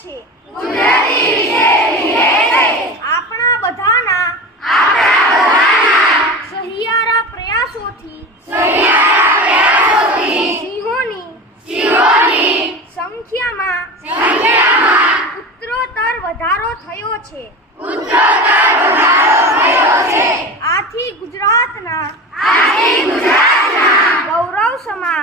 છે આપણા બધાના સહિયારા પ્રયાસોથી સિંહોની સંખ્યામાં ઉત્તરોત્તર વધારો થયો છે આથી ગુજરાતના ગૌરવ સમા